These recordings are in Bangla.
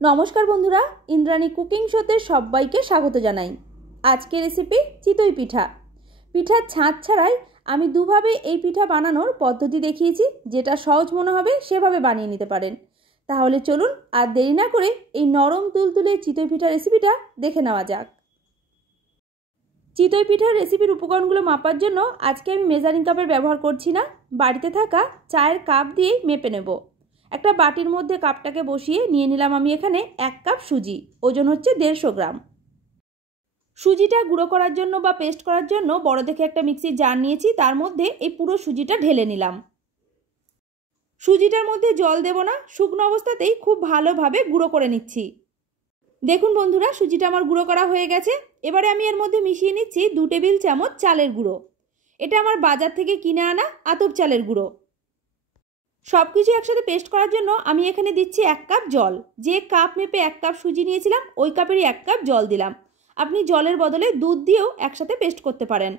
নমস্কার বন্ধুরা, ইন্দ্রাণী কুকিং শোতে সবাইকে স্বাগত জানাই। আজকের রেসিপি চিতই পিঠা। পিঠার ছাঁচ ছাড়াই আমি দুভাবে এই পিঠা বানানোর পদ্ধতি দেখিয়েছি, যেটা সহজ মনে হবে সেভাবে বানিয়ে নিতে পারেন। তাহলে চলুন আর দেরি না করে এই নরম তুলতুলে চিতই পিঠা রেসিপিটা দেখে নেওয়া যাক। চিতই পিঠার রেসিপির উপকরণগুলো মাপার জন্য আজকে আমি মেজারিং কাপের ব্যবহার করছি না, বাড়িতে থাকা চায়ের কাপ দিয়েই মেপে নেব। একটা বাটির মধ্যে কাপটাকে বসিয়ে নিয়ে নিলাম আমি এখানে 1 কাপ সুজি, ওজন হচ্ছে 150 গ্রাম। সুজিটা গুঁড়ো করার জন্য বা পেস্ট করার জন্য বড় দেখে একটা মিক্সির জার নিয়েছি, তার মধ্যে এই পুরো সুজিটা ঢেলে নিলাম। সুজিটার মধ্যে জল দেব না, শুকনো অবস্থাতেই খুব ভালোভাবে গুঁড়ো করে নিচ্ছি। দেখুন বন্ধুরা, সুজিটা আমার গুঁড়ো করা হয়ে গেছে। এবারে আমি এর মধ্যে মিশিয়ে নিচ্ছি 2 টেবিল চামচ চালের গুঁড়ো। এটা আমার বাজার থেকে কিনে আনা আতপ চালের গুঁড়ো। সব কিছু একসাথে পেস্ট করার জন্য আমি এখানে দিচ্ছি 1 কাপ জল। যে কাপ মেপে 1 কাপ সুজি নিয়েছিলাম ওই কাপেরই 1 কাপ জল দিলাম। আপনি জলের বদলে দুধ দিয়েও একসাথে পেস্ট করতে পারেন।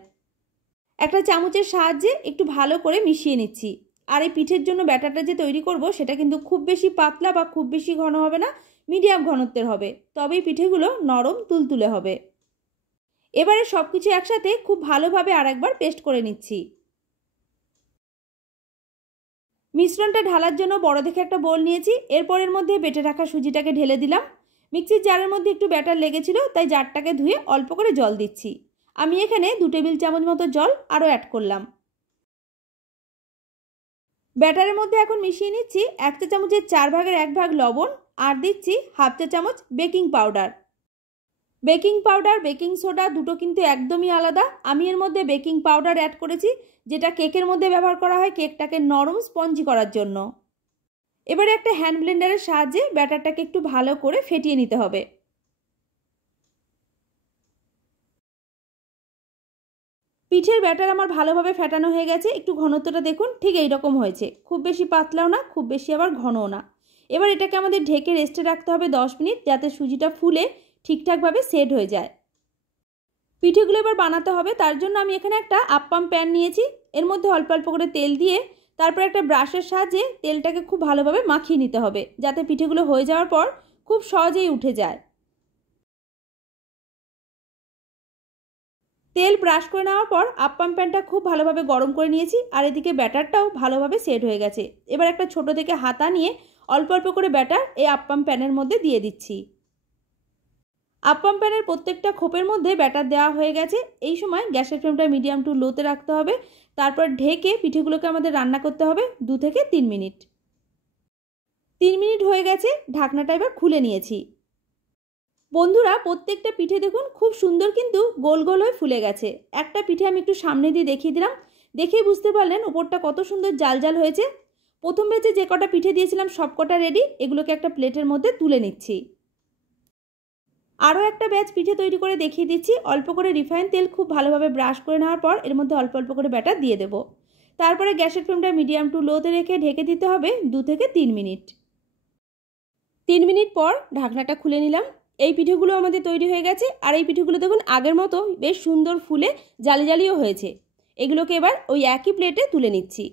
একটা চামচের সাহায্যে একটু ভালো করে মিশিয়ে নিচ্ছি। আর এই পিঠের জন্য ব্যাটারটা যে তৈরি করব সেটা কিন্তু খুব বেশি পাতলা বা খুব বেশি ঘন হবে না, মিডিয়াম ঘনত্বের হবে, তবেই পিঠেগুলো নরম তুলতুলে হবে। এবারে সব কিছু একসাথে খুব ভালোভাবে আরেকবার পেস্ট করে নিচ্ছি। মিশ্রণটা ঢালার জন্য বড় দেখে একটা বোল নিয়েছি। এরপর এর মধ্যে বেটে রাখা সুজিটাকে ঢেলে দিলাম। মিক্সির জারের মধ্যে একটু ব্যাটার লেগেছিল, তাই জারটাকে ধুয়ে অল্প করে জল দিচ্ছি। আমি এখানে 2 টেবিল চামচ মতো জল আরও অ্যাড করলাম। ব্যাটারের মধ্যে এখন মিশিয়ে নিচ্ছি 1 চা চামচের 4 ভাগের 1 ভাগ লবণ, আর দিচ্ছি হাফ চা চামচ baking powder. Baking powder baking soda দুটো কিন্তু একদমই আলাদা। আমি এর মধ্যে বেকিং পাউডার অ্যাড করেছি, যেটা কেকের মধ্যে ব্যবহার করা হয় কেকটাকে নরম স্পঞ্জি করার জন্য। এবারে একটা হ্যান্ড ব্লেন্ডারের সাহায্যে ব্যাটারটাকে একটু ভালো করে ফেটিয়ে নিতে হবে। পিঠের ব্যাটার আমার ভালোভাবে ফেটানো হয়ে গেছে। একটু ঘনত্বটা দেখুন, ঠিক এই রকম হয়েছে। খুব বেশি পাতলাও না, খুব বেশি আবার ঘনও না। এবার এটাকে আমাদের ঢেকে রেস্টে রাখতে হবে 10 মিনিট, যাতে সুজিটা ফুলে ঠিকঠাকভাবে সেট হয়ে যায়। পিঠেগুলো এবার বানাতে হবে, তার জন্য আমি এখানে একটা আপ্পাম প্যান নিয়েছি। এর মধ্যে অল্প অল্প করে তেল দিয়ে তারপর একটা ব্রাশের সাহায্যে তেলটাকে খুব ভালোভাবে মাখিয়ে নিতে হবে, যাতে পিঠেগুলো হয়ে যাওয়ার পর খুব সহজেই উঠে যায়। তেল ব্রাশ করে নেওয়ার পর আপ্পাম প্যানটা খুব ভালোভাবে গরম করে নিয়েছি, আর এদিকে ব্যাটারটাও ভালোভাবে সেট হয়ে গেছে। এবার একটা ছোট থেকে হাতা নিয়ে অল্প অল্প করে ব্যাটার এই আপ্পাম প্যানের মধ্যে দিয়ে দিচ্ছি। আপ্পাম প্যানের প্রত্যেকটা খোপের মধ্যে ব্যাটার দেওয়া হয়ে গেছে। এই সময় গ্যাসের ফ্লেমটা মিডিয়াম টু লোতে রাখতে হবে। তারপর ঢেকে পিঠেগুলোকে আমাদের রান্না করতে হবে 2 থেকে 3 মিনিট। 3 মিনিট হয়ে গেছে, ঢাকনাটা এবার খুলে নিয়েছি। বন্ধুরা, প্রত্যেকটা পিঠে দেখুন খুব সুন্দর কিন্তু গোল গোল হয়ে ফুলে গেছে। একটা পিঠে আমি একটু সামনে দিয়ে দেখিয়ে দিলাম, দেখেই বুঝতে পারলেন উপরটা কত সুন্দর জাল জাল হয়েছে। প্রথম ব্যাচে যে কটা পিঠে দিয়েছিলাম সব কটা রেডি। এগুলোকে একটা প্লেটের মধ্যে তুলে নিচ্ছি। আরও একটা ব্যাচ পিঠে তৈরি করে দেখিয়ে দিচ্ছি। অল্প করে রিফাইন তেল খুব ভালোভাবে ব্রাশ করে নেওয়ার পর এর মধ্যে অল্প অল্প করে ব্যাটার দিয়ে দেব। তারপরে গ্যাসের ফ্লেমটা মিডিয়াম টু লোতে রেখে ঢেকে দিতে হবে 2 থেকে 3 মিনিট। 3 মিনিট পর ঢাকনাটা খুলে নিলাম। এই পিঠেগুলো আমাদের তৈরি হয়ে গেছে। আর এই পিঠেগুলো দেখুন আগের মতো বেশ সুন্দর ফুলে জালি জালিও হয়েছে। এগুলোকে এবার ওই একই প্লেটে তুলে নিচ্ছি।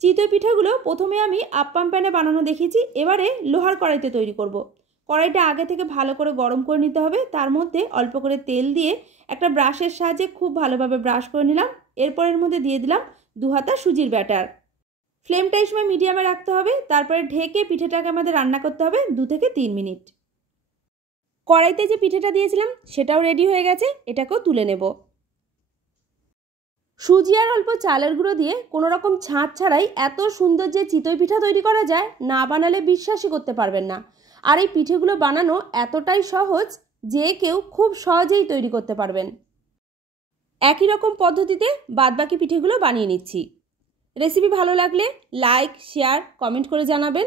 চিতই পিঠাগুলো প্রথমে আমি আপ্পাম প্যানে বানানো দেখিয়েছি, এবারে লোহার কড়াইতে তৈরি করব। কড়াইটা আগে থেকে ভালো করে গরম করে নিতে হবে। তার মধ্যে অল্প করে তেল দিয়ে একটা ব্রাশের সাহায্যে খুব ভালোভাবে ব্রাশ করে নিলাম। এরপর এর মধ্যে দিয়ে দিলাম 2 হাতা সুজির ব্যাটার। ফ্লেমটা এই সময় মিডিয়ামে রাখতে হবে। তারপরে ঢেকে পিঠেটাকে আমাদের রান্না করতে হবে 2 থেকে 3 মিনিট। কড়াইতে যে পিঠেটা দিয়েছিলাম সেটাও রেডি হয়ে গেছে, এটাকেও তুলে নেব। সুজি আর অল্প চালের গুঁড়ো দিয়ে কোনো রকম ছাঁচ ছাড়াই এত সুন্দর যে চিতই পিঠা তৈরি করা যায়, না বানালে বিশ্বাসই করতে পারবেন না। আর এই পিঠেগুলো বানানো এতটাই সহজ যে কেউ খুব সহজেই তৈরি করতে পারবেন। একই রকম পদ্ধতিতে বাদবাকি পিঠেগুলো বানিয়ে নিচ্ছি। রেসিপি ভালো লাগলে লাইক, শেয়ার, কমেন্ট করে জানাবেন।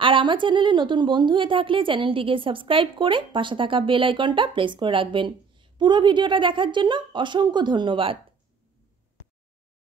আর আমার চ্যানেলে নতুন বন্ধু হয়ে থাকলে চ্যানেলটিকে সাবস্ক্রাইব করে পাশে থাকা বেল আইকনটা প্রেস করে রাখবেন। পুরো ভিডিওটা দেখার জন্য অসংখ্য ধন্যবাদ।